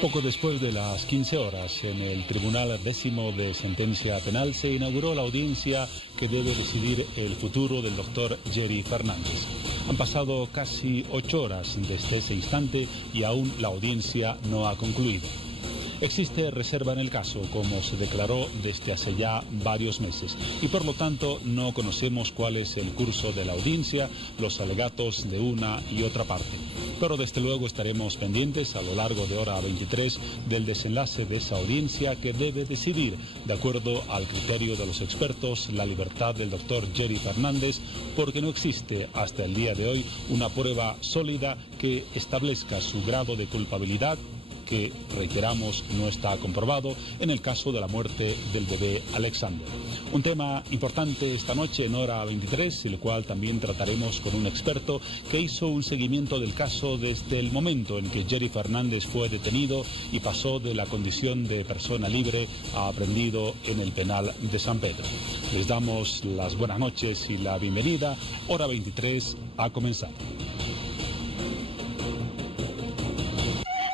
Poco después de las 15 horas, en el Tribunal Décimo de Sentencia Penal se inauguró la audiencia que debe decidir el futuro del doctor Jerry Fernández. Han pasado casi 8 horas desde ese instante y aún la audiencia no ha concluido. Existe reserva en el caso, como se declaró desde hace ya varios meses, y por lo tanto no conocemos cuál es el curso de la audiencia, los alegatos de una y otra parte. Pero desde luego estaremos pendientes a lo largo de hora 23 del desenlace de esa audiencia que debe decidir, de acuerdo al criterio de los expertos, la libertad del doctor Jerry Fernández, porque no existe hasta el día de hoy una prueba sólida que establezca su grado de culpabilidad, que, reiteramos, no está comprobado en el caso de la muerte del bebé Alexander. Un tema importante esta noche en hora 23, el cual también trataremos con un experto que hizo un seguimiento del caso desde el momento en que Jerry Fernández fue detenido y pasó de la condición de persona libre a aprehendido en el penal de San Pedro. Les damos las buenas noches y la bienvenida. Hora 23 ha comenzado.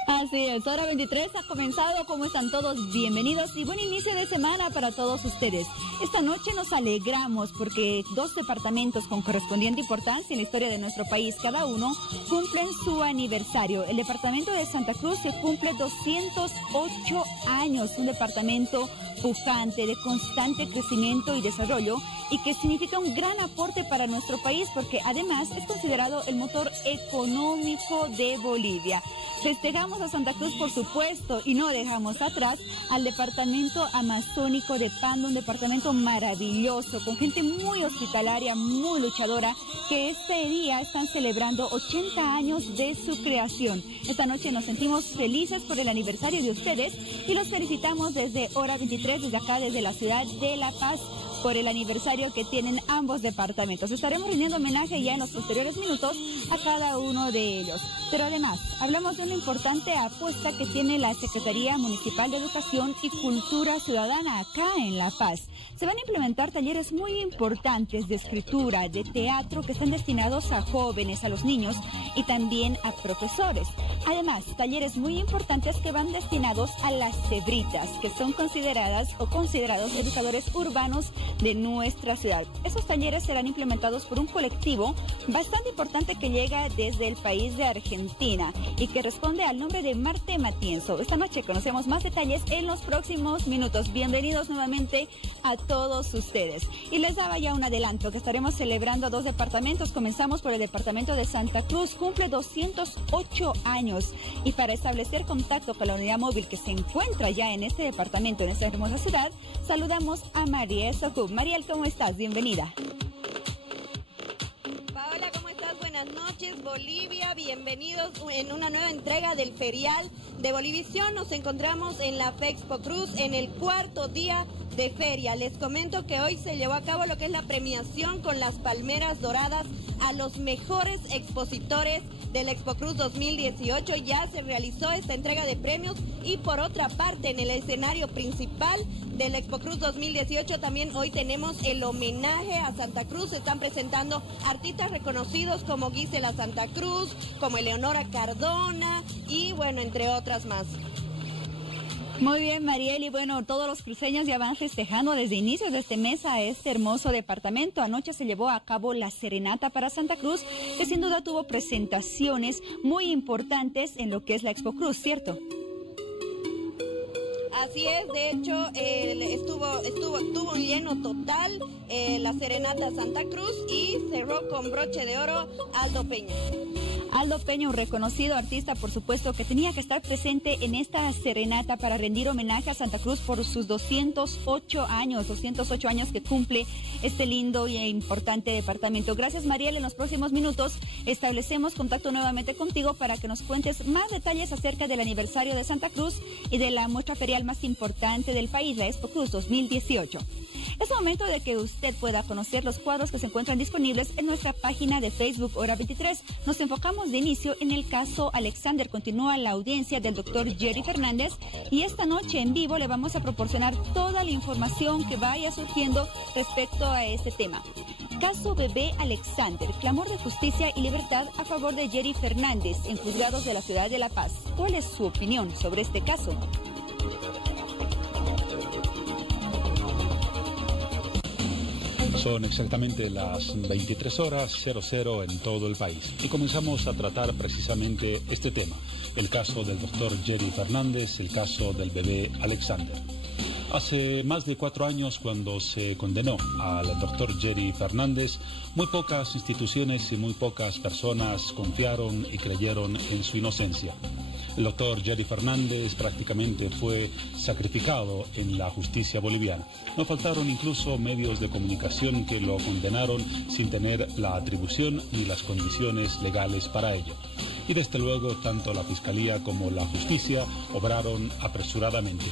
Así es, hora 23 ha comenzado. ¿Cómo están todos? Bienvenidos y buen inicio de semana para todos ustedes. Esta noche nos alegramos porque 2 departamentos con correspondiente importancia en la historia de nuestro país, cada uno, cumplen su aniversario. El departamento de Santa Cruz se cumple 208 años, un departamento pujante, de constante crecimiento y desarrollo, y que significa un gran aporte para nuestro país porque además es considerado el motor económico de Bolivia. Festejamos a Santa Cruz, por supuesto, y no dejamos atrás al departamento amazónico de Pando, un departamento maravilloso, con gente muy hospitalaria, muy luchadora, que este día están celebrando 80 años de su creación. Esta noche nos sentimos felices por el aniversario de ustedes y los felicitamos desde hora 23, desde acá, desde la ciudad de La Paz, por el aniversario que tienen ambos departamentos. Estaremos rindiendo homenaje ya en los posteriores minutos a cada uno de ellos. Pero además, hablamos de una importante apuesta que tiene la Secretaría Municipal de Educación y Cultura Ciudadana acá en La Paz. Se van a implementar talleres muy importantes de escritura, de teatro, que están destinados a jóvenes, a los niños y también a profesores. Además, talleres muy importantes que van destinados a las cebritas, que son consideradas o considerados educadores urbanos de nuestra ciudad. Esos talleres serán implementados por un colectivo bastante importante que llega desde el país de Argentina y que responde al nombre de Marte Matienzo. Esta noche conocemos más detalles en los próximos minutos. Bienvenidos nuevamente a todos ustedes. Y les daba ya un adelanto que estaremos celebrando 2 departamentos. Comenzamos por el departamento de Santa Cruz, cumple 208 años. Y para establecer contacto con la unidad móvil que se encuentra ya en este departamento, en esta hermosa ciudad, saludamos a Mariel Socub. Mariel, ¿cómo estás? Bienvenida. Paola, ¿cómo estás? Buenas noches, Bolivia. Bienvenidos en una nueva entrega del ferial de Bolivisión. Nos encontramos en la Fexpo Cruz en el 4º día de feria. Les comento que hoy se llevó a cabo lo que es la premiación con las palmeras doradas a los mejores expositores del Expo Cruz 2018. Ya se realizó esta entrega de premios y por otra parte en el escenario principal del Expo Cruz 2018 también hoy tenemos el homenaje a Santa Cruz. Se están presentando artistas reconocidos como Gisela Santa Cruz, como Eleonora Cardona y bueno, entre otras más. Muy bien, Mariel, y bueno, todos los cruceños ya van festejando desde inicios de este mes a este hermoso departamento. Anoche se llevó a cabo la serenata para Santa Cruz, que sin duda tuvo presentaciones muy importantes en lo que es la Expo Cruz, ¿cierto? Así es, de hecho, tuvo un lleno total la serenata Santa Cruz y cerró con broche de oro Aldo Peña. Aldo Peña, un reconocido artista, por supuesto, que tenía que estar presente en esta serenata para rendir homenaje a Santa Cruz por sus 208 años que cumple este lindo e importante departamento. Gracias, Mariel. En los próximos minutos establecemos contacto nuevamente contigo para que nos cuentes más detalles acerca del aniversario de Santa Cruz y de la muestra ferial más importante del país, la Expo Cruz 2018. Es momento de que usted pueda conocer los cuadros que se encuentran disponibles en nuestra página de Facebook Hora 23. Nos enfocamos de inicio en el caso Alexander. Continúa la audiencia del doctor Jerry Fernández y esta noche en vivo le vamos a proporcionar toda la información que vaya surgiendo respecto a este tema. Caso Bebé Alexander, clamor de justicia y libertad a favor de Jerry Fernández en juzgados de la ciudad de La Paz. ¿Cuál es su opinión sobre este caso? Son exactamente las 23:00 en todo el país y comenzamos a tratar precisamente este tema, el caso del doctor Jerry Fernández, el caso del bebé Alexander. Hace más de 4 años, cuando se condenó al doctor Jerry Fernández, muy pocas instituciones y muy pocas personas confiaron y creyeron en su inocencia. El doctor Jerry Fernández prácticamente fue sacrificado en la justicia boliviana. No faltaron incluso medios de comunicación que lo condenaron sin tener la atribución ni las condiciones legales para ello. Y desde luego, tanto la Fiscalía como la Justicia obraron apresuradamente.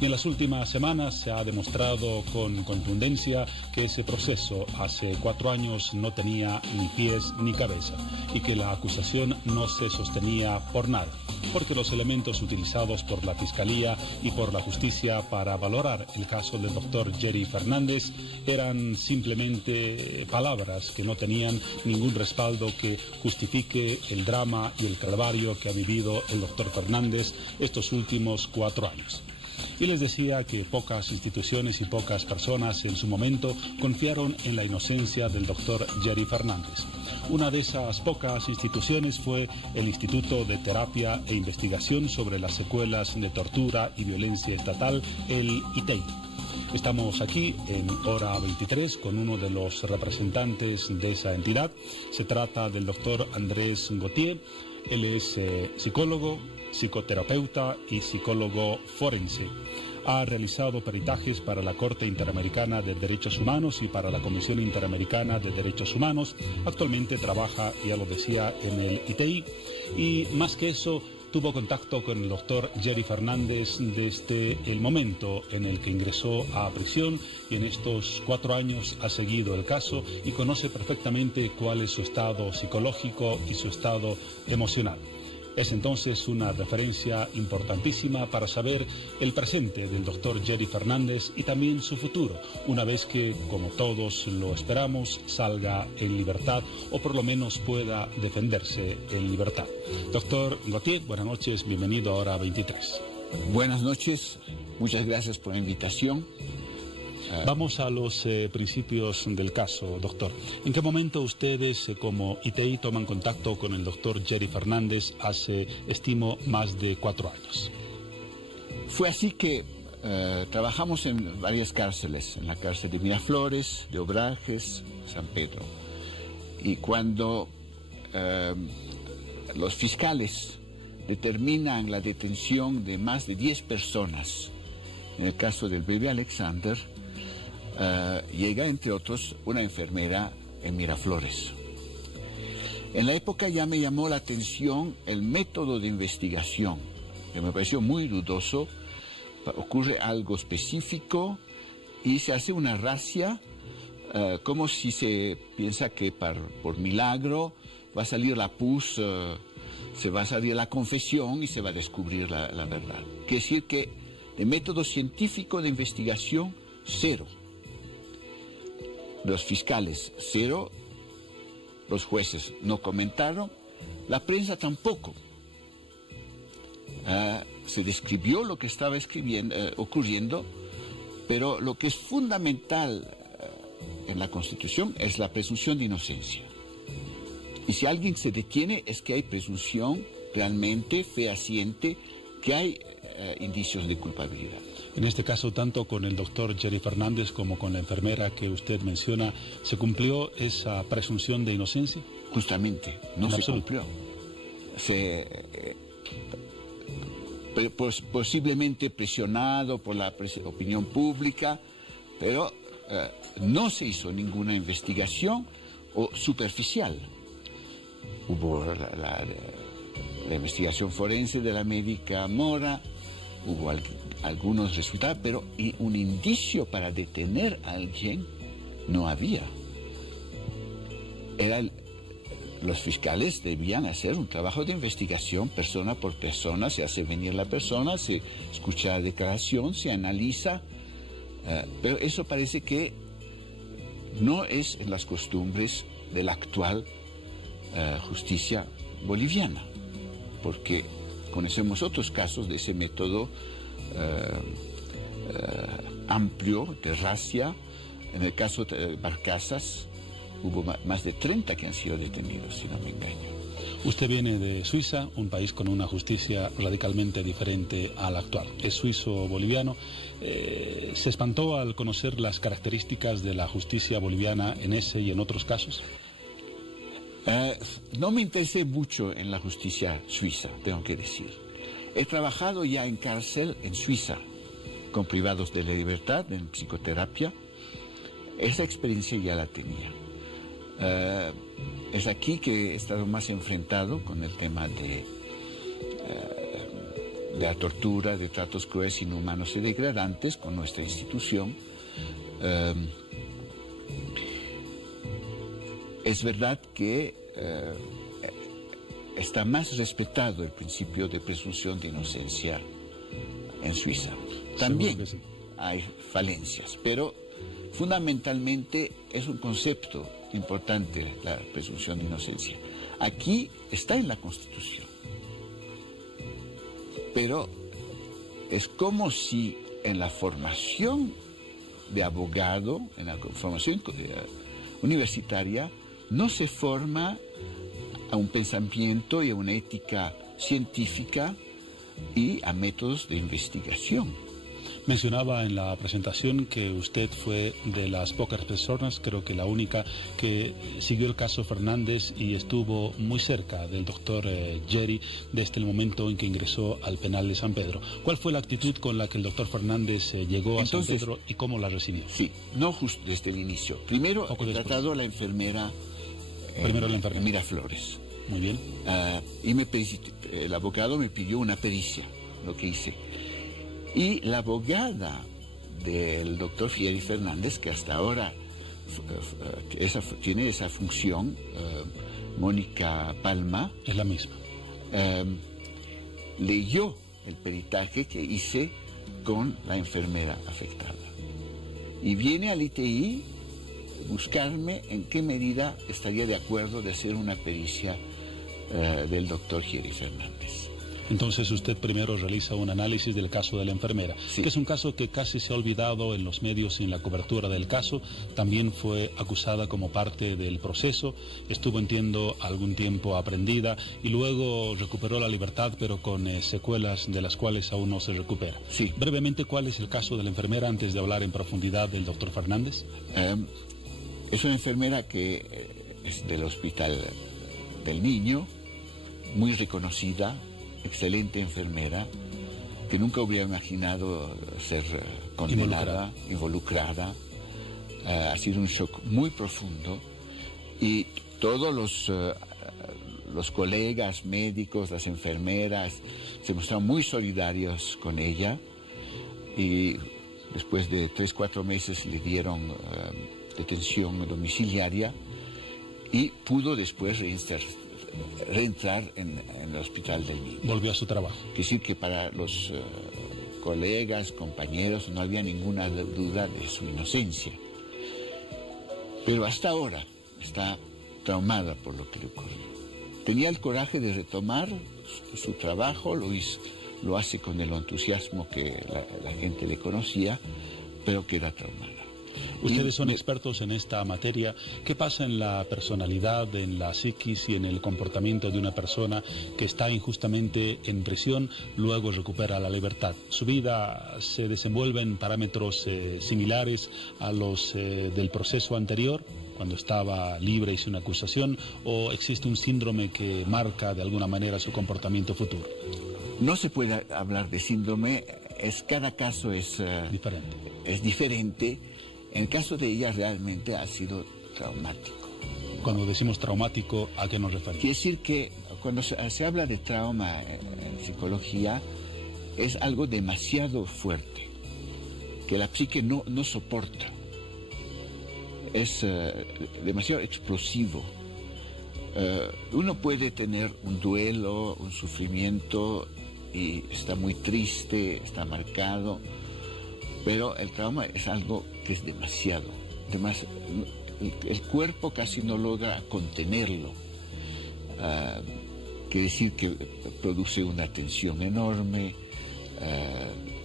Y en las últimas semanas se ha demostrado con contundencia que ese proceso hace 4 años no tenía ni pies ni cabeza y que la acusación no se sostenía por nada, porque los elementos utilizados por la Fiscalía y por la Justicia para valorar el caso del doctor Jerry Fernández eran simplemente palabras que no tenían ningún respaldo que justifique el drama y el calvario que ha vivido el doctor Fernández estos últimos 4 años. Y les decía que pocas instituciones y pocas personas en su momento confiaron en la inocencia del doctor Jerry Fernández. Una de esas pocas instituciones fue el Instituto de Terapia e Investigación sobre las Secuelas de Tortura y Violencia Estatal, el ITEI. Estamos aquí en Hora 23 con uno de los representantes de esa entidad. Se trata del doctor Andrés Gautier. Él es psicólogo, psicoterapeuta y psicólogo forense. Ha realizado peritajes para la Corte Interamericana de Derechos Humanos y para la Comisión Interamericana de Derechos Humanos. Actualmente trabaja, ya lo decía, en el ITEI y más que eso, tuvo contacto con el doctor Jerry Fernández desde el momento en el que ingresó a prisión y en estos 4 años ha seguido el caso y conoce perfectamente cuál es su estado psicológico y su estado emocional. Es entonces una referencia importantísima para saber el presente del doctor Jerry Fernández y también su futuro, una vez que, como todos lo esperamos, salga en libertad o por lo menos pueda defenderse en libertad. Doctor Gautier, buenas noches, bienvenido a Hora 23. Buenas noches, muchas gracias por la invitación. Vamos a los principios del caso, doctor. ¿En qué momento ustedes, como ITEI, toman contacto con el doctor Jerry Fernández hace, estimo, más de 4 años? Fue así que trabajamos en varias cárceles, en la cárcel de Miraflores, de Obrajes, San Pedro. Y cuando los fiscales determinan la detención de más de 10 personas, en el caso del bebé Alexander, llega, entre otros, una enfermera en Miraflores. En la época ya me llamó la atención el método de investigación, que me pareció muy dudoso. Ocurre algo específico y se hace una razzia, como si se piensa que por milagro va a salir la pus, se va a salir la confesión y se va a descubrir la verdad. Quiere decir que de método científico de investigación, 0. Los fiscales, 0. Los jueces no comentaron. La prensa tampoco. Se describió lo que estaba ocurriendo, pero lo que es fundamental en la Constitución es la presunción de inocencia. Y si alguien se detiene es que hay presunción realmente fehaciente que hay indicios de culpabilidad. En este caso, tanto con el doctor Jerry Fernández como con la enfermera que usted menciona, ¿se cumplió esa presunción de inocencia? Justamente, no se cumplió. Posiblemente presionado por la opinión pública, pero no se hizo ninguna investigación superficial. Hubo la investigación forense de la médica Mora, hubo algunos resultados, pero un indicio para detener a alguien no había. Los fiscales debían hacer un trabajo de investigación persona por persona, se hace venir la persona, se escucha la declaración, se analiza, pero eso parece que no es en las costumbres de la actual justicia boliviana, porque conocemos otros casos de ese método amplio de racia. En el caso de Barcazas hubo más de 30 que han sido detenidos, si no me engaño. Usted viene de Suiza, un país con una justicia radicalmente diferente a la actual. Es suizo-boliviano. ¿Se espantó al conocer las características de la justicia boliviana en ese y en otros casos? No me interesé mucho en la justicia suiza, tengo que decir. He trabajado ya en cárcel en Suiza, con privados de la libertad, en psicoterapia. Esa experiencia ya la tenía. Es aquí que he estado más enfrentado con el tema de la tortura, de tratos crueles, inhumanos y degradantes con nuestra institución. Es verdad que está más respetado el principio de presunción de inocencia en Suiza. También sí hay falencias, pero fundamentalmente es un concepto importante la presunción de inocencia. Aquí está en la Constitución, pero es como si en la formación de abogado, en la formación universitaria, no se forma a un pensamiento y a una ética científica y a métodos de investigación. Mencionaba en la presentación que usted fue de las pocas personas, creo que la única, que siguió el caso Fernández y estuvo muy cerca del doctor Gery desde el momento en que ingresó al penal de San Pedro. ¿Cuál fue la actitud con la que el doctor Fernández llegó a San Pedro y cómo la recibió? Sí, no justo desde el inicio. Primero he tratado a la enfermera, Miraflores. Muy bien. Y el abogado me pidió una pericia, lo que hice. Y la abogada del doctor Gery Fernández, que hasta ahora tiene esa función, Mónica Palma, es la misma, leyó el peritaje que hice con la enfermera afectada. Y viene al ITI buscarme en qué medida estaría de acuerdo de hacer una pericia del doctor Gery Fernández. Entonces usted primero realiza un análisis del caso de la enfermera, sí, que es un caso que casi se ha olvidado en los medios y en la cobertura del caso. También fue acusada como parte del proceso, estuvo, entiendo, algún tiempo aprendida y luego recuperó la libertad, pero con secuelas de las cuales aún no se recupera. Sí. Brevemente, ¿cuál es el caso de la enfermera antes de hablar en profundidad del doctor Fernández? Es una enfermera que es del Hospital del Niño, muy reconocida, excelente enfermera, que nunca hubiera imaginado ser condenada, involucrada. Ha sido un shock muy profundo y todos los colegas médicos, las enfermeras, se mostraron muy solidarios con ella y después de 3-4 meses le dieron detención domiciliaria y pudo después reentrar en el Hospital del Niño. Volvió a su trabajo. Es decir, que para los colegas, compañeros, no había ninguna duda de su inocencia. Pero hasta ahora está traumada por lo que le ocurrió. Tenía el coraje de retomar su trabajo, lo hace con el entusiasmo que la gente le conocía, pero queda traumada. Ustedes son expertos en esta materia. ¿Qué pasa en la personalidad, en la psiquis y en el comportamiento de una persona que está injustamente en prisión, luego recupera la libertad? ¿Su vida se desenvuelve en parámetros similares a los del proceso anterior, cuando estaba libre y sin acusación, o existe un síndrome que marca de alguna manera su comportamiento futuro? No se puede hablar de síndrome, cada caso es diferente. En el caso de ella realmente ha sido traumático. Cuando decimos traumático, ¿a qué nos referimos? Quiere decir que cuando se habla de trauma en psicología, es algo demasiado fuerte, que la psique no soporta. Es demasiado explosivo. Uno puede tener un duelo, un sufrimiento, y está muy triste, está marcado, pero el trauma es algo que es demasiado. El cuerpo casi no logra contenerlo. Quiere decir que produce una tensión enorme,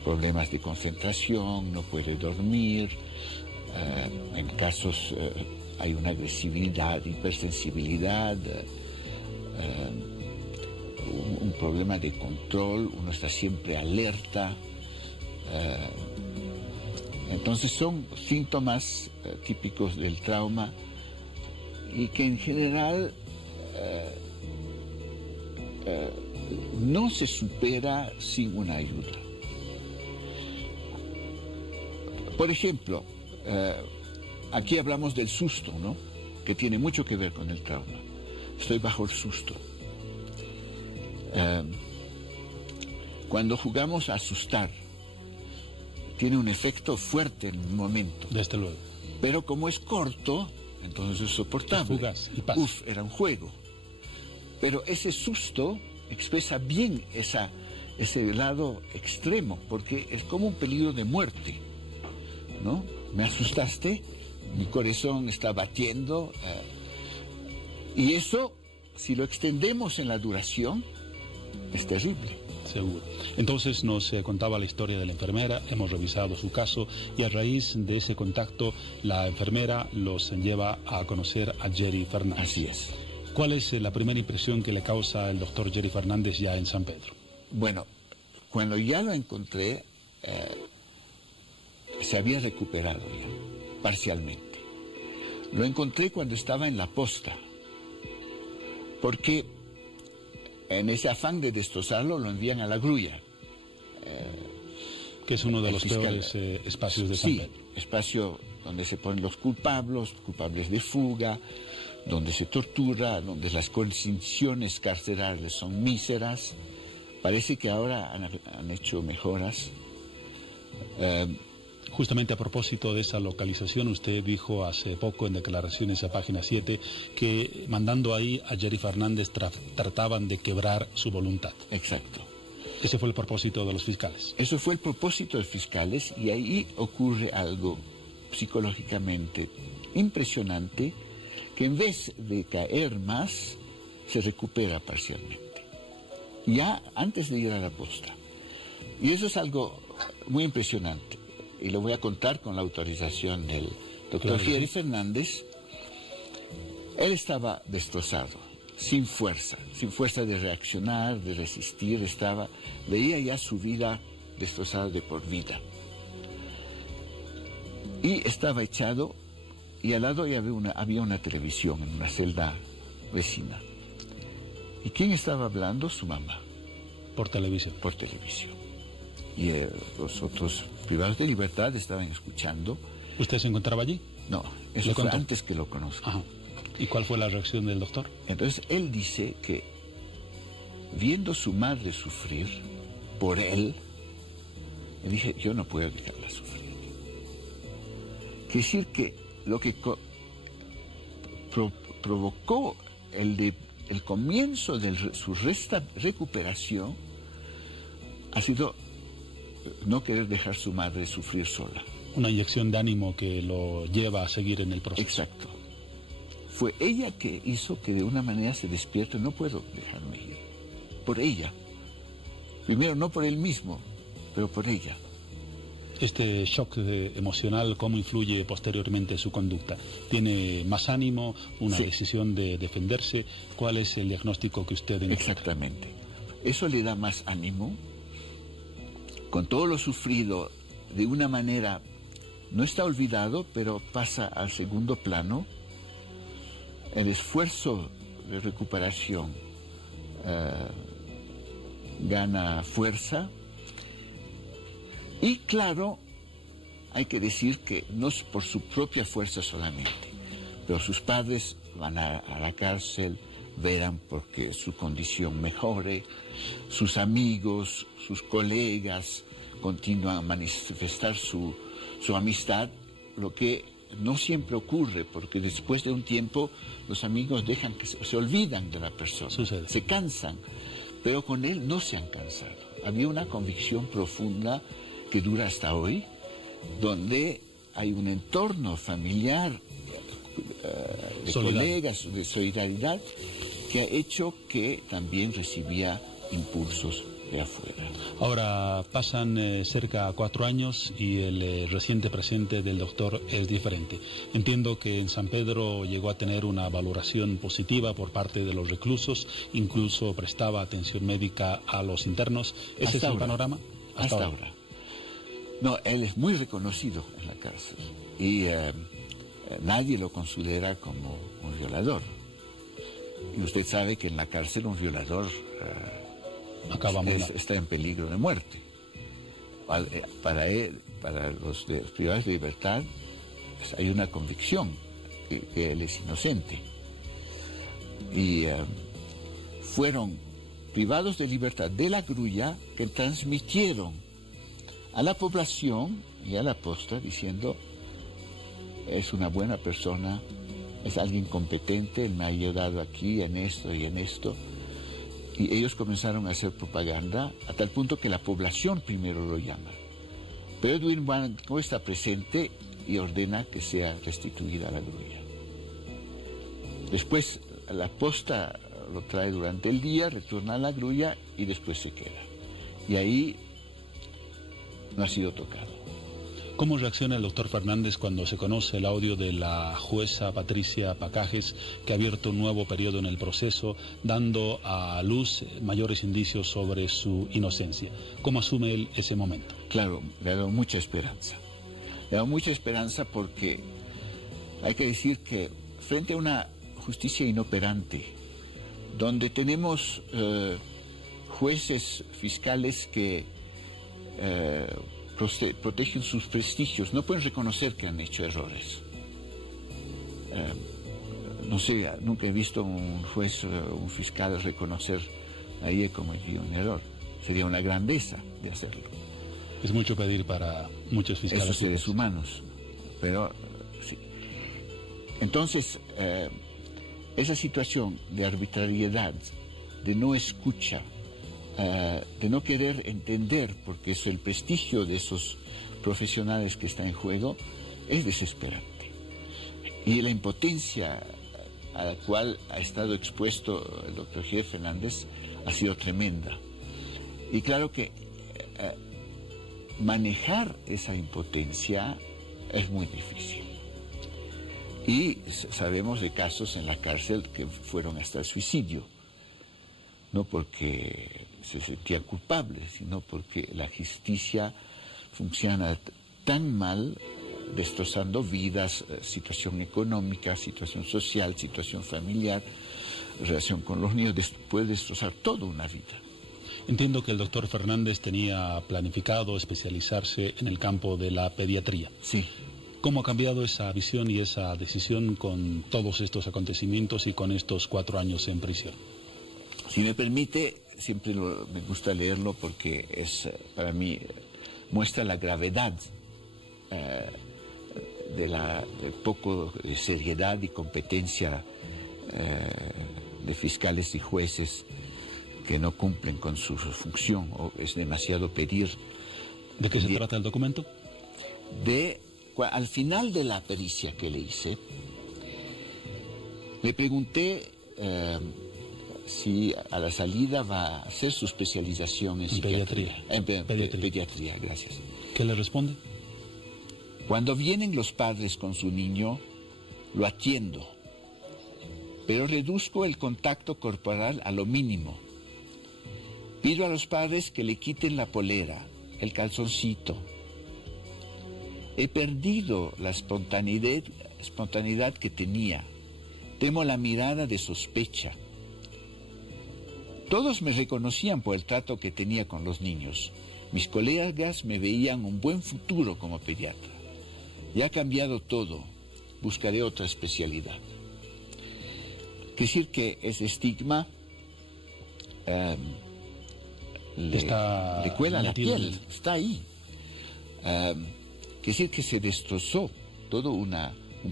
problemas de concentración, no puede dormir, en casos hay una agresividad, hipersensibilidad, un problema de control, uno está siempre alerta. Entonces son síntomas típicos del trauma y que en general no se supera sin una ayuda. Por ejemplo, aquí hablamos del susto, ¿no? Que tiene mucho que ver con el trauma. Estoy bajo el susto. Cuando jugamos a asustar, tiene un efecto fuerte en un momento. Desde luego. Pero como es corto, entonces es soportable. Fugaz y pasa. Era un juego. Pero ese susto expresa bien ese lado extremo, porque es como un peligro de muerte, ¿no? Me asustaste, mi corazón está batiendo, y eso, si lo extendemos en la duración, es terrible. Seguro. Entonces nos contaba la historia de la enfermera, hemos revisado su caso y a raíz de ese contacto la enfermera los lleva a conocer a Jerry Fernández. Así es. ¿Cuál es la primera impresión que le causa el doctor Jerry Fernández ya en San Pedro? Bueno, cuando ya lo encontré, se había recuperado ya, parcialmente. Lo encontré cuando estaba en la posta, porque en ese afán de destrozarlo lo envían a la grulla. Que es uno de los peores espacios de San Pedro. Sí, espacio donde se ponen los culpables de fuga, donde se tortura, donde las condiciones carcelarias son míseras. Parece que ahora han hecho mejoras. Justamente a propósito de esa localización, usted dijo hace poco en declaraciones a Página 7 que mandando ahí a Jerry Fernández trataban de quebrar su voluntad. Exacto. Ese fue el propósito de los fiscales. Eso fue el propósito de los fiscales y ahí ocurre algo psicológicamente impresionante, que en vez de caer más, se recupera parcialmente, ya antes de ir a la posta. Y eso es algo muy impresionante, y lo voy a contar con la autorización del doctor Jerry Fernández. Él estaba destrozado, sin fuerza de reaccionar, de resistir, veía ya su vida destrozada de por vida. Y estaba echado, y al lado había una televisión en una celda vecina. ¿Y quién estaba hablando? Su mamá. Por televisión. Por televisión. Y los otros privados de libertad estaban escuchando. ¿Usted se encontraba allí? No, eso fue antes que lo conozco. Ajá. ¿Y cuál fue la reacción del doctor? Entonces él dice que viendo su madre sufrir por él, le dije, yo no puedo dejarla sufrir. Quiere decir que lo que provocó el comienzo de su recuperación ha sido no querer dejar a su madre sufrir sola. Una inyección de ánimo que lo lleva a seguir en el proceso. Exacto. Fue ella que hizo que de una manera se despierte, no puedo dejarme ir. Por ella. Primero no por él mismo, pero por ella. Este shock emocional, ¿cómo influye posteriormente en su conducta? ¿Tiene más ánimo, una decisión de defenderse? ¿Cuál es el diagnóstico que usted encuentra? Exactamente. Eso le da más ánimo. Con todo lo sufrido, de una manera, no está olvidado, pero pasa al segundo plano. El esfuerzo de recuperación gana fuerza. Y claro, hay que decir que no es por su propia fuerza solamente, pero sus padres van a la cárcel, velan porque su condición mejore, sus amigos, sus colegas continúan a manifestar su amistad, lo que no siempre ocurre, porque después de un tiempo los amigos dejan que se olvidan de la persona, se cansan, pero con él no se han cansado. Había una convicción profunda que dura hasta hoy, donde hay un entorno familiar, de colegas, de solidaridad, que ha hecho que también recibía impulsos de afuera. Ahora pasan cerca de 4 años y el reciente presente del doctor es diferente. Entiendo que en San Pedro llegó a tener una valoración positiva por parte de los reclusos, incluso prestaba atención médica a los internos. ¿Ese es el panorama? Hasta ahora. No, él es muy reconocido en la cárcel y nadie lo considera como un violador. Y usted sabe que en la cárcel un violador está en peligro de muerte. Para los privados de libertad hay una convicción que él es inocente. Y fueron privados de libertad de la grulla que transmitieron a la población y a la posta diciendo: es una buena persona, es alguien competente, él me ha ayudado aquí en esto y en esto. Y ellos comenzaron a hacer propaganda a tal punto que la población primero lo llama. Pero Edwin Blanco está presente y ordena que sea restituida a la grulla. Después la posta lo trae durante el día, retorna a la grulla y después se queda. Y ahí no ha sido tocado. ¿Cómo reacciona el doctor Fernández cuando se conoce el audio de la jueza Patricia Pacajes, que ha abierto un nuevo periodo en el proceso, dando a luz mayores indicios sobre su inocencia? ¿Cómo asume él ese momento? Claro, le ha dado mucha esperanza. Le ha dado mucha esperanza porque hay que decir que frente a una justicia inoperante, donde tenemos jueces fiscales que protegen sus prestigios, no pueden reconocer que han hecho errores. No sé, nunca he visto un juez o un fiscal reconocer ahí he cometido un error. Sería una grandeza de hacerlo. Es mucho pedir para muchos fiscales. Esos seres humanos, pero sí. Entonces, esa situación de arbitrariedad, de no escucha, de no querer entender, porque es el prestigio de esos profesionales que está en juego, es desesperante. Y la impotencia a la cual ha estado expuesto el doctor Jerry Fernández ha sido tremenda. Y claro que manejar esa impotencia es muy difícil. Y sabemos de casos en la cárcel que fueron hasta el suicidio. No porque se sentía culpable, sino porque la justicia funciona tan mal, destrozando vidas, situación económica, situación social, situación familiar, relación con los niños, puede destrozar toda una vida. Entiendo que el doctor Fernández tenía planificado especializarse en el campo de la pediatría. Sí. ¿Cómo ha cambiado esa visión y esa decisión con todos estos acontecimientos y con estos 4 años en prisión? Si me permite, siempre me gusta leerlo porque es, para mí, muestra la gravedad del poco de seriedad y competencia de fiscales y jueces que no cumplen con su función, o es demasiado pedir. ¿De qué se trata el documento? Al final de la pericia que le hice, le pregunté si a la salida va a hacer su especialización en pediatría. Pediatría, gracias. ¿Qué le responde? Cuando vienen los padres con su niño, lo atiendo, pero reduzco el contacto corporal a lo mínimo. Pido a los padres que le quiten la polera, el calzoncito. He perdido la espontaneidad que tenía. Temo la mirada de sospecha. Todos me reconocían por el trato que tenía con los niños. Mis colegas me veían un buen futuro como pediatra. Ya ha cambiado todo. Buscaré otra especialidad. decir que ese estigma le cuela la piel, está ahí. Decir que se destrozó todo un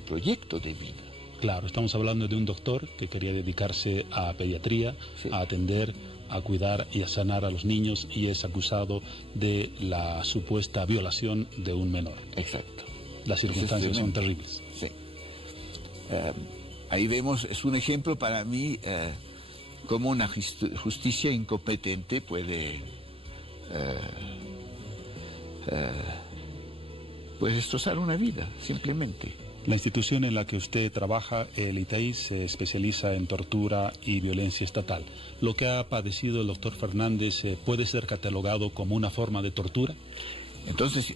proyecto de vida. Claro, estamos hablando de un doctor que quería dedicarse a pediatría, sí, a atender, a cuidar y a sanar a los niños, y es acusado de la supuesta violación de un menor. Exacto. Las circunstancias son terribles. Sí. Ahí vemos, es un ejemplo para mí cómo una justicia incompetente puede destrozar una vida, simplemente. La institución en la que usted trabaja, el ITAI, se especializa en tortura y violencia estatal. ¿Lo que ha padecido el doctor Fernández puede ser catalogado como una forma de tortura? Entonces,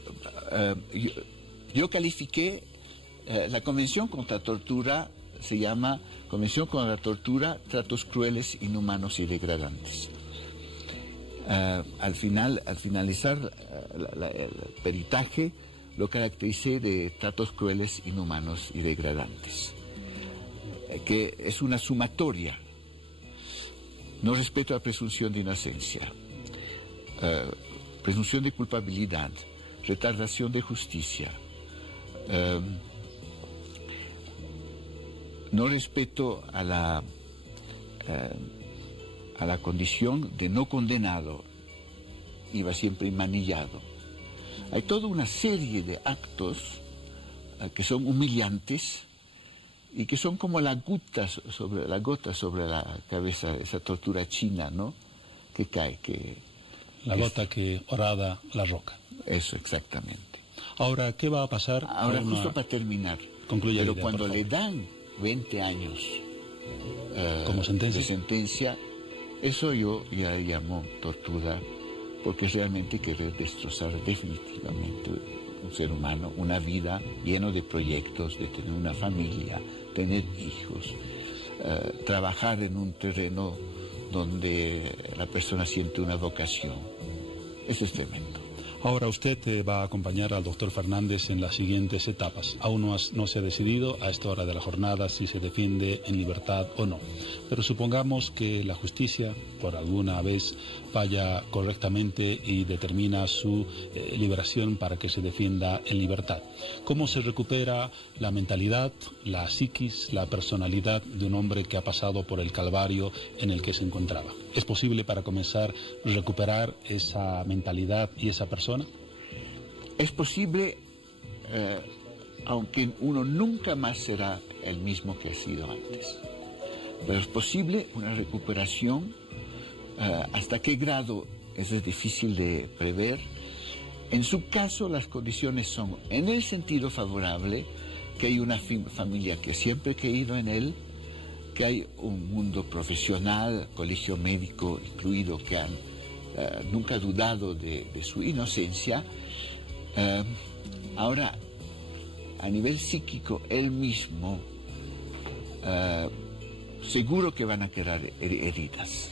yo califiqué la Convención contra la Tortura, se llama Convención contra la Tortura, Tratos Crueles, Inhumanos y Degradantes. Al finalizar el peritaje, lo caractericé de tratos crueles, inhumanos y degradantes, que es una sumatoria: no respeto a la presunción de inocencia, presunción de culpabilidad, retardación de justicia, no respeto a la condición de no condenado, iba siempre manillado. Hay toda una serie de actos que son humillantes y que son como la gota sobre la cabeza de esa tortura china, ¿no? Que cae, la gota que horada la roca. Eso, exactamente. Ahora, ¿qué va a pasar? Ahora, justo para terminar, concluye pero idea, cuando le dan 20 años como sentencia, de sentencia, eso yo ya llamo tortura, porque realmente querer destrozar definitivamente un ser humano, una vida lleno de proyectos, de tener una familia, tener hijos, trabajar en un terreno donde la persona siente una vocación. Eso es tremendo. Ahora usted va a acompañar al doctor Fernández en las siguientes etapas. Aún no se ha decidido a esta hora de la jornada si se defiende en libertad o no. Pero supongamos que la justicia, por alguna vez, falla correctamente y determina su liberación para que se defienda en libertad. ¿Cómo se recupera la mentalidad, la psiquis, la personalidad de un hombre que ha pasado por el calvario en el que se encontraba? ¿Es posible, para comenzar, recuperar esa mentalidad y esa persona? Es posible, aunque uno nunca más será el mismo que ha sido antes. Pero es posible una recuperación. ¿Hasta qué grado? Eso es difícil de prever. En su caso, las condiciones son en el sentido favorable, que hay una familia que siempre ha creído en él, que hay un mundo profesional, colegio médico incluido, que han nunca dudado de su inocencia. Ahora, a nivel psíquico, él mismo, seguro que van a quedar heridas.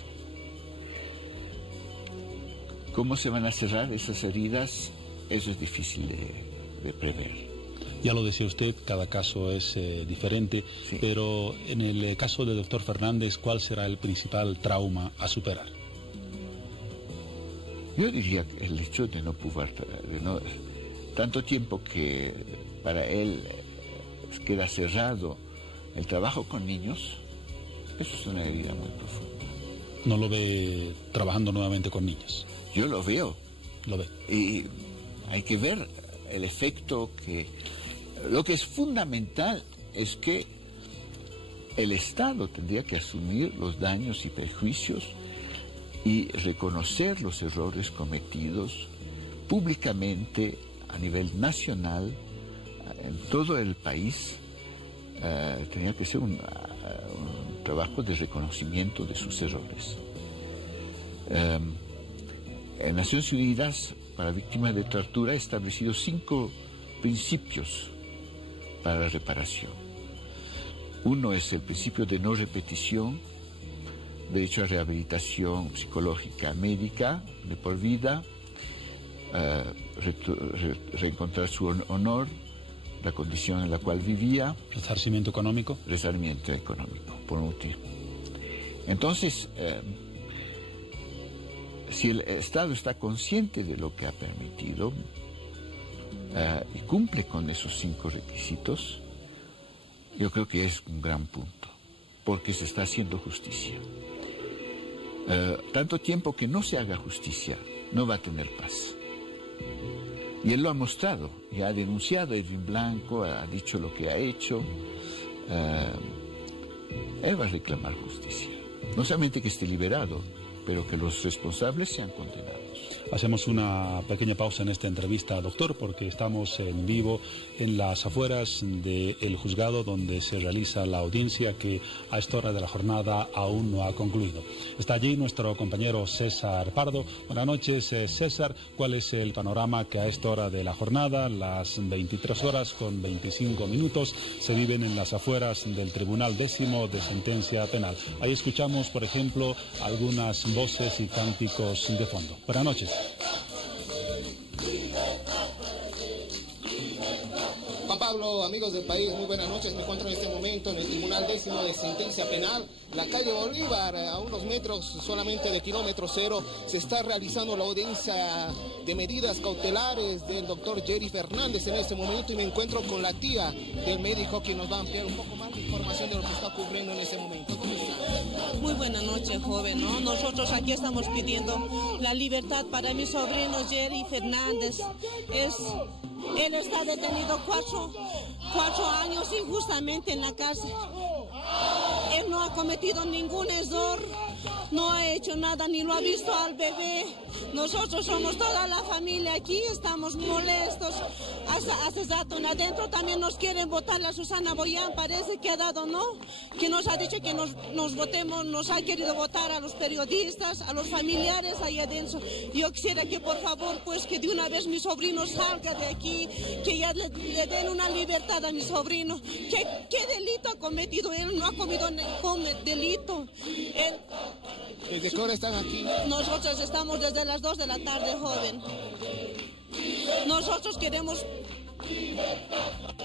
¿Cómo se van a cerrar esas heridas? Eso es difícil de prever. Ya lo decía usted, cada caso es diferente, sí. Pero en el caso del doctor Fernández, ¿cuál será el principal trauma a superar? Yo diría que el hecho de no poder, tanto tiempo que para él queda cerrado el trabajo con niños, eso es una herida muy profunda. ¿No lo ve trabajando nuevamente con niños? Yo lo veo. Lo ve. Y hay que ver el efecto que... Lo que es fundamental es que el Estado tendría que asumir los daños y perjuicios y reconocer los errores cometidos públicamente a nivel nacional, en todo el país. Tenía que ser un trabajo de reconocimiento de sus errores. En Naciones Unidas para Víctimas de Tortura ha establecido 5 principios para la reparación. Uno es el principio de no repetición, derecho a rehabilitación psicológica, médica, de por vida, reencontrar su honor, la condición en la cual vivía. ¿Resarcimiento económico? Resarcimiento económico, por un motivo. Entonces, si el Estado está consciente de lo que ha permitido y cumple con esos 5 requisitos, yo creo que es un gran punto, porque se está haciendo justicia. Tanto tiempo que no se haga justicia, no va a tener paz. Y él lo ha mostrado, y ha denunciado a Edwin Blanco, ha dicho lo que ha hecho. Él va a reclamar justicia. No solamente que esté liberado, pero que los responsables sean condenados. Hacemos una pequeña pausa en esta entrevista, doctor, porque estamos en vivo en las afueras del juzgado donde se realiza la audiencia que a esta hora de la jornada aún no ha concluido. Está allí nuestro compañero César Pardo. Buenas noches, César. ¿Cuál es el panorama que a esta hora de la jornada, las 23 horas con 25 minutos, se viven en las afueras del Tribunal 10º de Sentencia Penal? Ahí escuchamos, por ejemplo, algunas voces y cánticos de fondo. Buenas noches. Juan Pablo, amigos del país, muy buenas noches. Me encuentro en este momento en el Tribunal 10º de Sentencia Penal, la calle Bolívar, a unos metros solamente de kilómetro cero. Se está realizando la audiencia de medidas cautelares del doctor Jerry Fernández en este momento, y me encuentro con la tía del médico que nos va a ampliar un poco más de información de lo que está ocurriendo en este momento. Muy buena noche, joven, ¿no? Nosotros aquí estamos pidiendo la libertad para mi sobrino Jerry Fernández. Él está detenido cuatro años injustamente en la cárcel. Él no ha cometido ningún error, no ha hecho nada, ni lo ha visto al bebé. Nosotros somos toda la familia aquí, estamos molestos. Hace rato adentro también nos quieren votar la Susana Boyan, parece que ha dado, ¿no? Que nos ha dicho que nos votemos, nos ha querido votar a los periodistas, a los familiares ahí adentro. Yo quisiera que por favor, pues que de una vez mi sobrino salga de aquí, que ya le den una libertad a mi sobrino. ¿Qué delito ha cometido él? No ha cometido ningún delito. ¿Desde qué hora están aquí? Nosotros estamos desde las 2 de la tarde, joven. Nosotros queremos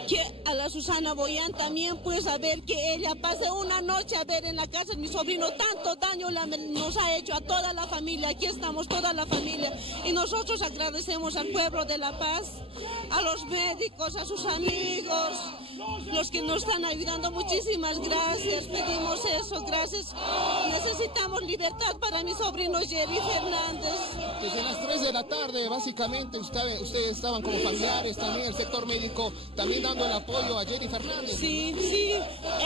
que a la Susana Boyan también, pues, a ver que ella pase una noche a ver en la casa de mi sobrino. Tanto daño nos ha hecho a toda la familia. Aquí estamos toda la familia, y nosotros agradecemos al pueblo de La Paz, a los médicos, a sus amigos, los que nos están ayudando. Muchísimas gracias, pedimos eso, gracias. Necesitamos libertad para mi sobrino Jerry Fernández. Desde las 3 de la tarde, básicamente, ustedes estaban como familiares, también el sector médico, también dando el apoyo a Jerry Fernández. Sí,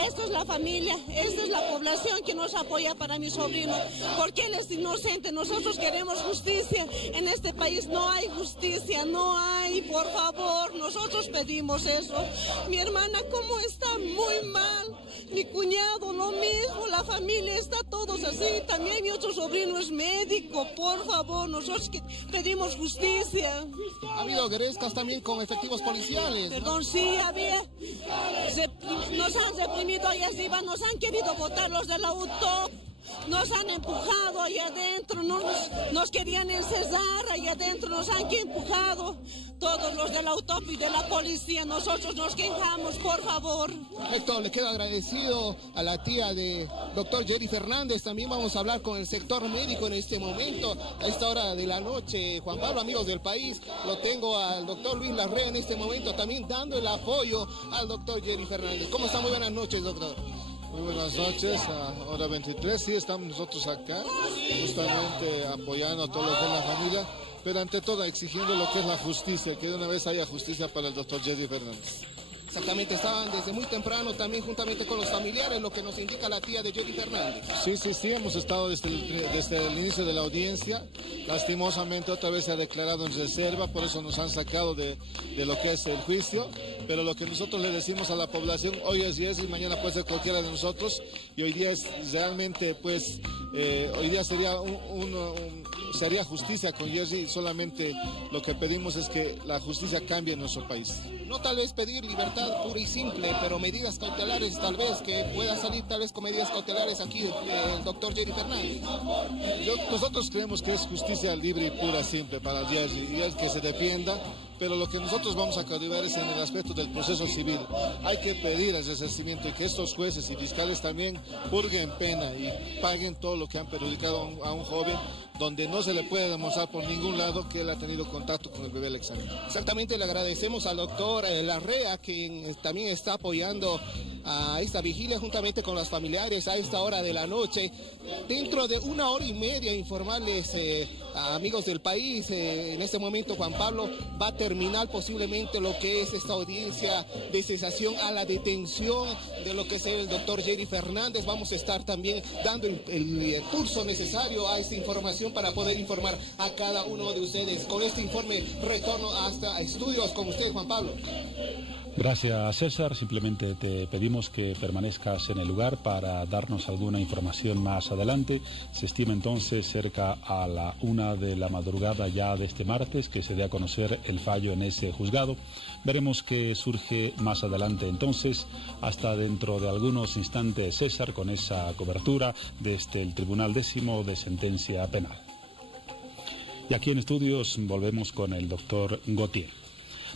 esto es la familia, esta es la población que nos apoya para mi sobrino, porque él es inocente. Nosotros queremos justicia. En este país no hay justicia, no hay, por favor, nosotros pedimos eso. Mi hermana, ¿cómo está? Muy mal. Mi cuñado, lo mismo, la familia está todos así. También mi otro sobrino es médico, por favor, nosotros pedimos justicia. ¿Ha habido grescas también con efectivos policiales? Perdón, sí, había. Nos han reprimido allá arriba, nos han querido botar los de la UTOP. Nos han empujado allá adentro, nos querían encerrar allá adentro, nos han empujado. Todos los de la UTOP y de la policía, nosotros nos quejamos, por favor. Esto le queda agradecido a la tía de doctor Jerry Fernández. También vamos a hablar con el sector médico en este momento, a esta hora de la noche. Juan Pablo, amigos del país, lo tengo al doctor Luis Larrea en este momento, también dando el apoyo al doctor Jerry Fernández. ¿Cómo está? Muy buenas noches, doctor. Muy buenas noches, a hora 23, sí estamos nosotros acá, justamente apoyando a todos los de la familia, pero ante todo exigiendo lo que es la justicia, que de una vez haya justicia para el doctor Jerry Fernández. Exactamente, estaban desde muy temprano también juntamente con los familiares, lo que nos indica la tía de Jerry Fernández. Sí, hemos estado desde el inicio de la audiencia. Lastimosamente otra vez se ha declarado en reserva, por eso nos han sacado de lo que es el juicio, pero lo que nosotros le decimos a la población, hoy es Jerry, mañana puede ser cualquiera de nosotros, y hoy día es realmente, pues, hoy día sería se haría justicia con Jerry. Solamente lo que pedimos es que la justicia cambie en nuestro país. No tal vez pedir libertad pura y simple, pero medidas cautelares tal vez, que pueda salir tal vez con medidas cautelares aquí el doctor Jerry Fernández. Nosotros creemos que es justicia libre y pura simple para Jerry, y es que se defienda pero lo que nosotros vamos a cautivar es en el aspecto del proceso civil. Hay que pedir el resarcimiento y que estos jueces y fiscales también purguen pena y paguen todo lo que han perjudicado a un joven, donde no se le puede demostrar por ningún lado que él ha tenido contacto con el bebé Alexander. Exactamente, le agradecemos al doctor Larrea, quien también está apoyando a esta vigilia juntamente con los familiares a esta hora de la noche. Dentro de 1 hora y media, informarles a amigos del país, en este momento Juan Pablo va a terminar posiblemente lo que es esta audiencia de cesación a la detención de lo que es el doctor Jerry Fernández. Vamos a estar también dando el curso necesario a esta información para poder informar a cada uno de ustedes. Con este informe retorno hasta estudios con usted, Juan Pablo. Gracias, César. Simplemente te pedimos que permanezcas en el lugar para darnos alguna información más adelante. Se estima entonces cerca a la 1 de la madrugada ya de este martes que se dé a conocer el fallo en ese juzgado. Veremos qué surge más adelante entonces. Hasta dentro de algunos instantes, César, con esa cobertura desde el Tribunal 10º de Sentencia Penal. Y aquí en estudios volvemos con el doctor Gautier.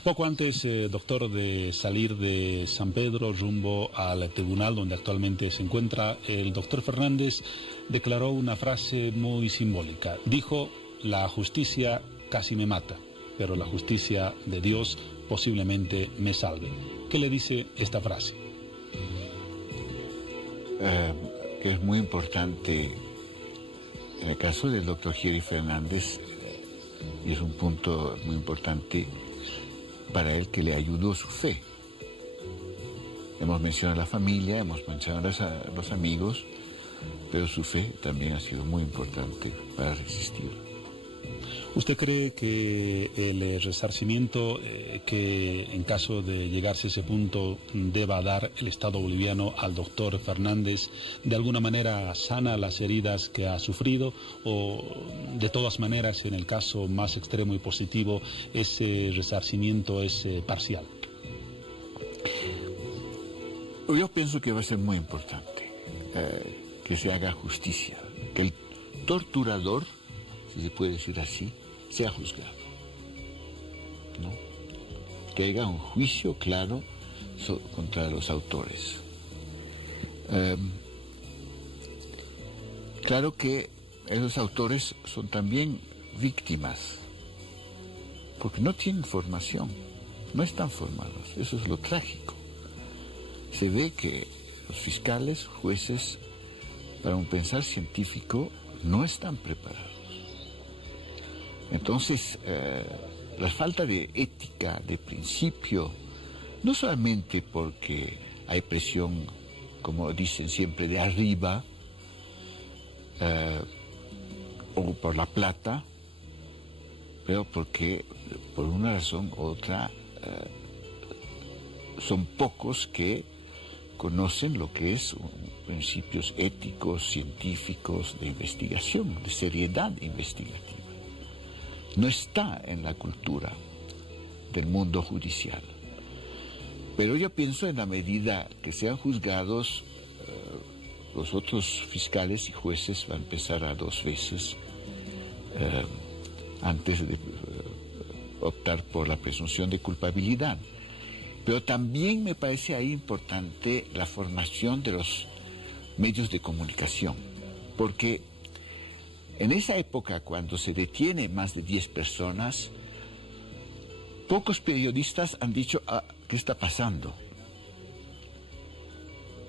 Poco antes, doctor, de salir de San Pedro rumbo al tribunal donde actualmente se encuentra, el doctor Fernández declaró una frase muy simbólica. Dijo, la justicia casi me mata, pero la justicia de Dios posiblemente me salve. ¿Qué le dice esta frase? Que es muy importante en el caso del doctor Jerry Fernández, y es un punto muy importante para él, que le ayudó su fe. Hemos mencionado a la familia, hemos mencionado a los amigos, pero su fe también ha sido muy importante para resistir. ¿Usted cree que el resarcimiento que en caso de llegarse a ese punto deba dar el Estado boliviano al doctor Fernández de alguna manera sana las heridas que ha sufrido, o de todas maneras en el caso más extremo y positivo ese resarcimiento es parcial? Yo pienso que va a ser muy importante que se haga justicia, que el torturador, si se puede decir así, sea juzgado, ¿no? Que haya un juicio claro contra los autores. Claro que esos autores son también víctimas, porque no tienen formación, no están formados. Eso es lo trágico. Se ve que los fiscales, jueces, para un pensar científico, no están preparados. Entonces, la falta de ética, de principio, no solamente porque hay presión, como dicen siempre, de arriba, o por la plata, pero porque por una razón u otra son pocos que conocen lo que es principios éticos, científicos, de investigación, de seriedad investigativa. No está en la cultura del mundo judicial. Pero yo pienso, en la medida que sean juzgados, los otros fiscales y jueces van a empezar a 2 veces antes de optar por la presunción de culpabilidad. Pero también me parece ahí importante la formación de los medios de comunicación, porque en esa época, cuando se detiene más de 10 personas, pocos periodistas han dicho, ¿qué está pasando?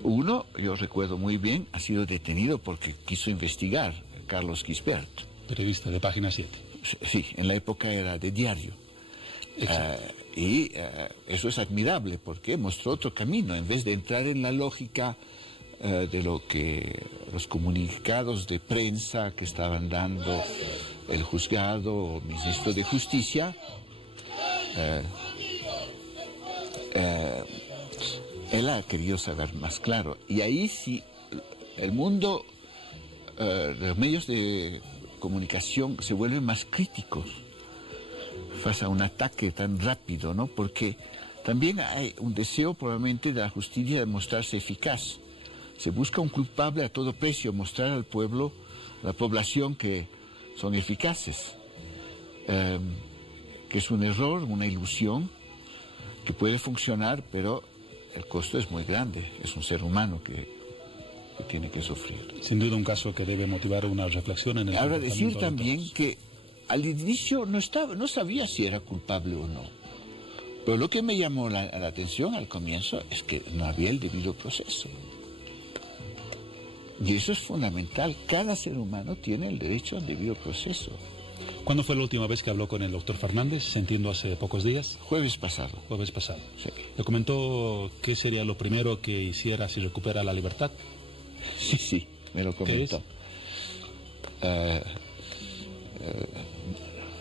Uno, yo recuerdo muy bien, ha sido detenido porque quiso investigar, Carlos Gisbert. Periodista de Página 7. Sí, en la época era de diario. Eso es admirable porque mostró otro camino. En vez de entrar en la lógica de lo que los comunicados de prensa que estaban dando el juzgado o ministro de Justicia, él ha querido saber más claro. Y ahí sí, el mundo de los medios de comunicación se vuelven más críticos frente a un ataque tan rápido, ¿no? Porque también hay un deseo probablemente de la justicia de mostrarse eficaz. Se busca un culpable a todo precio, mostrar al pueblo, a la población, que son eficaces. que es un error, una ilusión, que puede funcionar, pero el costo es muy grande. Es un ser humano que tiene que sufrir. Sin duda un caso que debe motivar una reflexión en el... Ahora, decir también que al inicio no sabía si era culpable o no. Pero lo que me llamó la atención al comienzo es que no había el debido proceso. Y eso es fundamental. Cada ser humano tiene el derecho al debido proceso. ¿Cuándo fue la última vez que habló con el doctor Fernández? Entiendo hace pocos días. Jueves pasado. Jueves pasado. Sí. ¿Le comentó qué sería lo primero que hiciera si recupera la libertad? Sí, me lo comentó.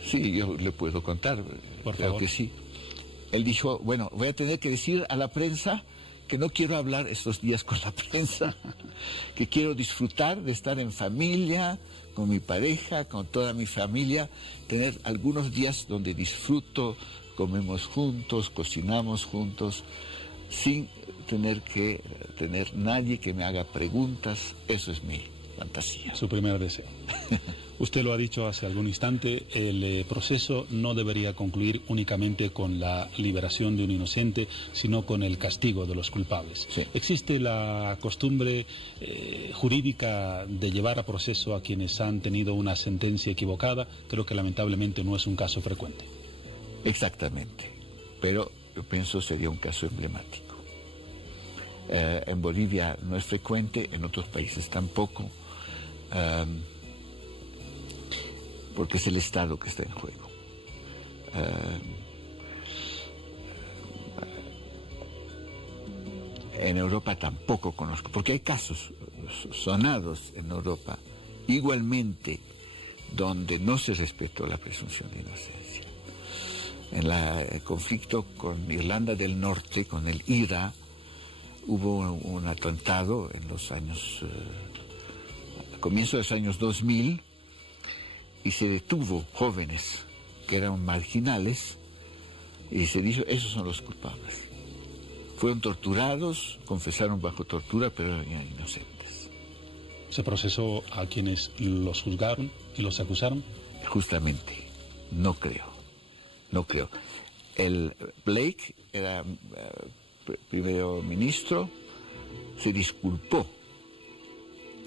Sí, yo le puedo contar. Por Creo favor. que sí. Él dijo, bueno, voy a tener que decir a la prensa que no quiero hablar estos días con la prensa, que quiero disfrutar de estar en familia, con mi pareja, con toda mi familia, tener algunos días donde disfruto, comemos juntos, cocinamos juntos, sin tener que tener nadie que me haga preguntas. Eso es mi fantasía. Su primer deseo. Usted lo ha dicho hace algún instante, el proceso no debería concluir únicamente con la liberación de un inocente, sino con el castigo de los culpables. Sí. ¿Existe la costumbre jurídica de llevar a proceso a quienes han tenido una sentencia equivocada? Creo que lamentablemente no es un caso frecuente. Exactamente, pero yo pienso sería un caso emblemático. En Bolivia no es frecuente, en otros países tampoco, porque es el Estado que está en juego. En Europa tampoco conozco, porque hay casos sonados en Europa, igualmente, donde no se respetó la presunción de inocencia. En el conflicto con Irlanda del Norte, con el IRA, hubo un atentado en los años, a comienzo de los años 2000, y se detuvo jóvenes que eran marginales, y se dijo, esos son los culpables. Fueron torturados, confesaron bajo tortura, pero eran inocentes. ¿Se procesó a quienes los juzgaron y los acusaron? Justamente, no creo. El Blake era primero ministro, se disculpó.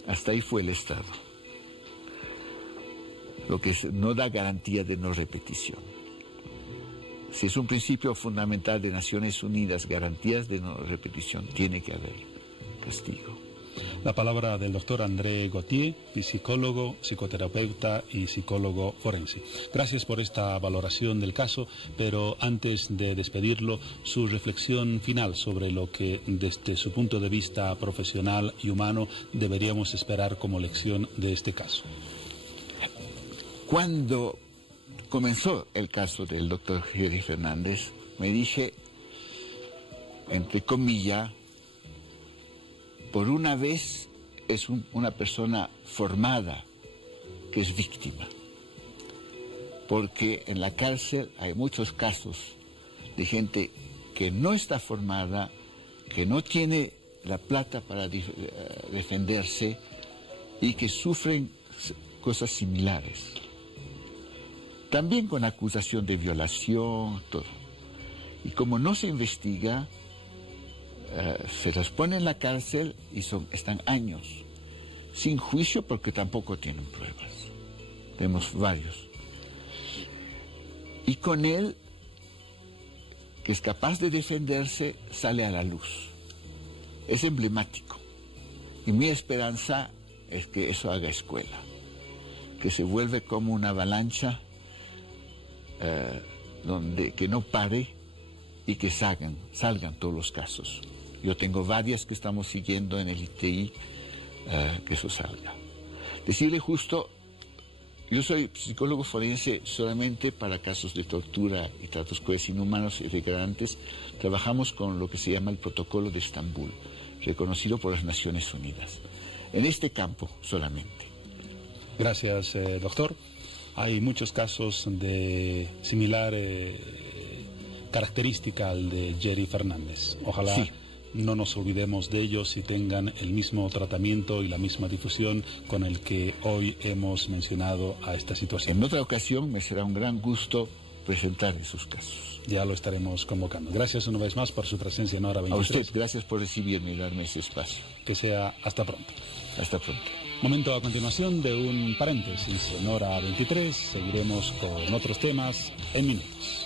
Hasta ahí fue el Estado. Lo que no da garantía de no repetición. Si es un principio fundamental de Naciones Unidas, garantías de no repetición, tiene que haber castigo. La palabra del doctor André Gautier, psicólogo, psicoterapeuta y psicólogo forense. Gracias por esta valoración del caso, pero antes de despedirlo, su reflexión final sobre lo que desde su punto de vista profesional y humano deberíamos esperar como lección de este caso. Cuando comenzó el caso del doctor Jerry Fernández, me dije, entre comillas, por una vez es una persona formada que es víctima. Porque en la cárcel hay muchos casos de gente que no está formada, que no tiene la plata para defenderse y que sufren cosas similares. También con acusación de violación, todo. Y como no se investiga, se las pone en la cárcel y están años sin juicio porque tampoco tienen pruebas. Tenemos varios. Y con él, que es capaz de defenderse, sale a la luz. Es emblemático. Y mi esperanza es que eso haga escuela, que se vuelve como una avalancha que no pare y que salgan todos los casos. Yo tengo varias que estamos siguiendo en el ITI, que eso salga. Decirle justo, yo soy psicólogo forense solamente para casos de tortura y tratos crueles, inhumanos y degradantes. Trabajamos con lo que se llama el Protocolo de Estambul, reconocido por las Naciones Unidas. En este campo solamente. Gracias, doctor. Hay muchos casos de similar característica al de Jerry Fernández. Ojalá sí. No nos olvidemos de ellos y tengan el mismo tratamiento y la misma difusión con el que hoy hemos mencionado a esta situación. En otra ocasión me será un gran gusto presentar en sus casos. Ya lo estaremos convocando. Gracias una vez más por su presencia en Hora 23. A usted, gracias por recibirme y darme ese espacio. Que sea hasta pronto. Hasta pronto. Momento a continuación de un paréntesis en Hora 23. Seguiremos con otros temas en minutos.